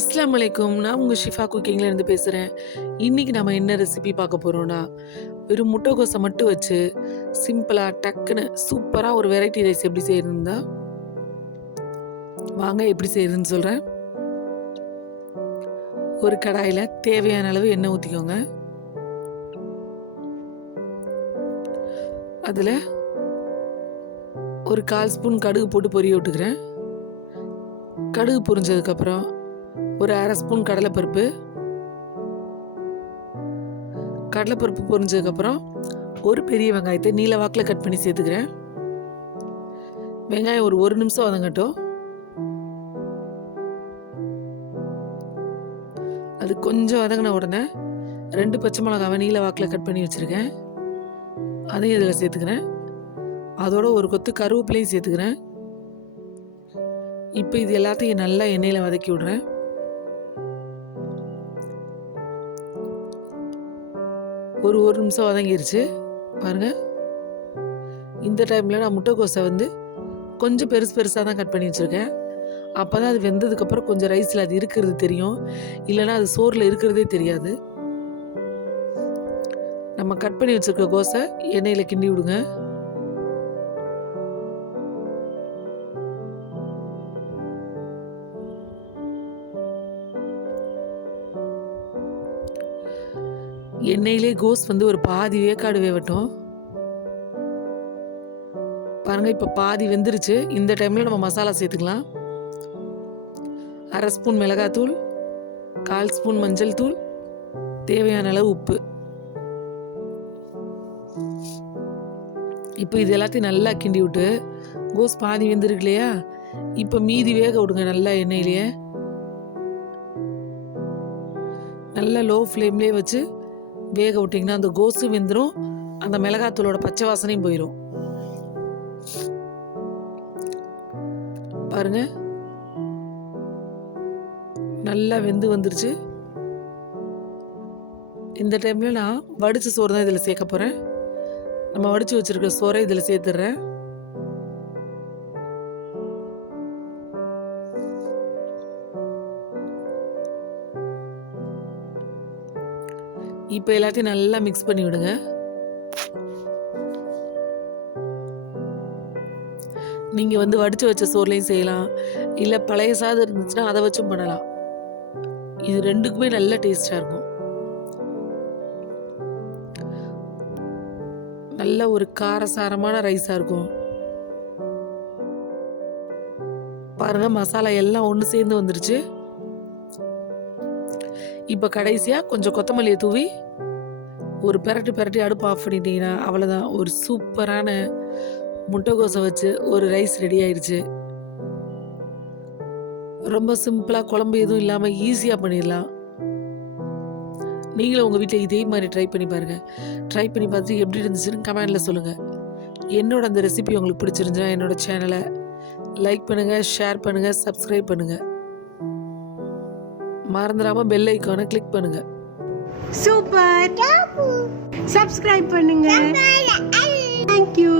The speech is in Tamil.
அஸ்ஸலாமு அலைக்கும். நான் உங்கள் ஷிஃபா குக்கிங்லேருந்து பேசுகிறேன். இன்றைக்கி நம்ம என்ன ரெசிபி பார்க்க போகிறோன்னா, வெறும் முட்டைக்கோஸை மட்டும் வச்சு சிம்பிளாக டக்குன்னு சூப்பராக ஒரு வெரைட்டி ரைஸ் எப்படி செய்யறதுன்னு தான் வாங்க எப்படி செய்யறதுன்னு சொல்கிறேன். ஒரு கடாயில் தேவையான அளவு எண்ணெய் ஊற்றிக்கோங்க. அதில் ஒரு 1/4 ஸ்பூன் கடுகு போட்டு பொரிய விட்டுக்கிறேன். கடுகு பொரிஞ்சதுக்கப்புறம் ஒரு 1/2 ஸ்பூன் கடலைப்பருப்பு பொரிஞ்சதுக்கப்புறம் ஒரு பெரிய வெங்காயத்தை நீல வாக்கில் கட் பண்ணி சேர்த்துக்கிறேன். வெங்காயம் ஒரு 1 நிமிஷம் வதங்கட்டும். அது கொஞ்சம் வதங்கின உடனே 2 பச்சை மிளகாவை நீல வாக்கில் கட் பண்ணி வச்சுருக்கேன், அதையும் இதில் சேர்த்துக்கிறேன். அதோட ஒரு கொத்து கருவேப்பிலையும் சேர்த்துக்கிறேன். இப்போ இது எல்லாத்தையும் நல்லா எண்ணெயில் வதக்கி விடுறேன். ஒரு நிமிஷம் வதங்கிருச்சு பாருங்கள். இந்த டைமில் நான் முட்டைக்கோஸை கொஞ்சம் பெருசாக தான் கட் பண்ணி வச்சுருக்கேன். அப்போ தான் அது வெந்ததுக்கப்புறம் கொஞ்சம் ரைஸில் அது இருக்கிறது தெரியும், இல்லைன்னா அது சோறில் இருக்கிறதே தெரியாது. நம்ம கட் பண்ணி வச்சுருக்க கோஸை எண்ணெயில் கிண்டி விடுங்க. எண்ணெயிலே கோஸ் ஒரு பாதி வேக்காடு வேவட்டும். பாருங்கள், இப்போ பாதி வெந்துருச்சு. இந்த டைமில் நம்ம மசாலா சேர்த்துக்கலாம். 1/2 ஸ்பூன் மிளகாத்தூள், 1/4 ஸ்பூன் மஞ்சள் தூள், தேவையான அளவு உப்பு. இப்போ இது எல்லாத்தையும் நல்லா கிண்டி விட்டு, கோஸ் பாதி வெந்துருக்கு இல்லையா, இப்போ மீதி வேக விடுங்க. நல்லா எண்ணெயிலேயே நல்லா லோ ஃப்ளேம்லேயே வச்சு வேக விட்டிங்கன்னா அந்த கோஸும் வெந்துடும், அந்த மிளகாத்தூளோட பச்சை வாசனையும் போயிடும். பாருங்க, நல்லா வெந்து வந்துருச்சு. இந்த டைமில் நான் வடிச்ச சோறு தான் இதில் சேர்க்க போகிறேன். நம்ம வடித்து வச்சுருக்க சோறை இதில் சேர்த்துடுறேன். இப்போ எல்லாத்தையும் நல்லா மிக்ஸ் பண்ணி விடுங்க. நீங்கள் வடித்து வச்ச சோறுலையும் செய்யலாம், இல்லை பழைய சாதம் இருந்துச்சுன்னா அதை வச்சும் பண்ணலாம். இது ரெண்டுக்குமே நல்ல டேஸ்டாக இருக்கும். நல்ல ஒரு காரசாரமான ரைஸாக இருக்கும். பாருங்கள், மசாலா எல்லாம் ஒன்று சேர்ந்து வந்துருச்சு. இப்போ கடைசியாக கொஞ்சம் கொத்தமல்லியை தூவி ஒரு பெரட்டி அடுப்பு ஆஃப் பண்ணிட்டீங்கன்னா அவ்வளோதான். ஒரு சூப்பரான முட்டைக்கோஸை வச்சு ஒரு ரைஸ் ரெடி ஆயிடுச்சு. ரொம்ப சிம்பிளாக, குழம்பு எதுவும் இல்லாமல் ஈஸியாக பண்ணிடலாம். நீங்களும் உங்கள் வீட்டில் இதே மாதிரி ட்ரை பண்ணி பாருங்கள். ட்ரை பண்ணி பார்த்துட்டு எப்படி இருந்துச்சுன்னு கமெண்டில் சொல்லுங்கள். என்னோட அந்த ரெசிபி உங்களுக்கு பிடிச்சிருந்துச்சுன்னா என்னோட சேனலை லைக் பண்ணுங்கள், ஷேர் பண்ணுங்கள், சப்ஸ்கிரைப் பண்ணுங்கள். மறந்துடாம பெல் ஐகானை கிளிக் பண்ணுங்க. சூப்பர். சப்ஸ்கிரைப் பண்ணுங்க. Thank you.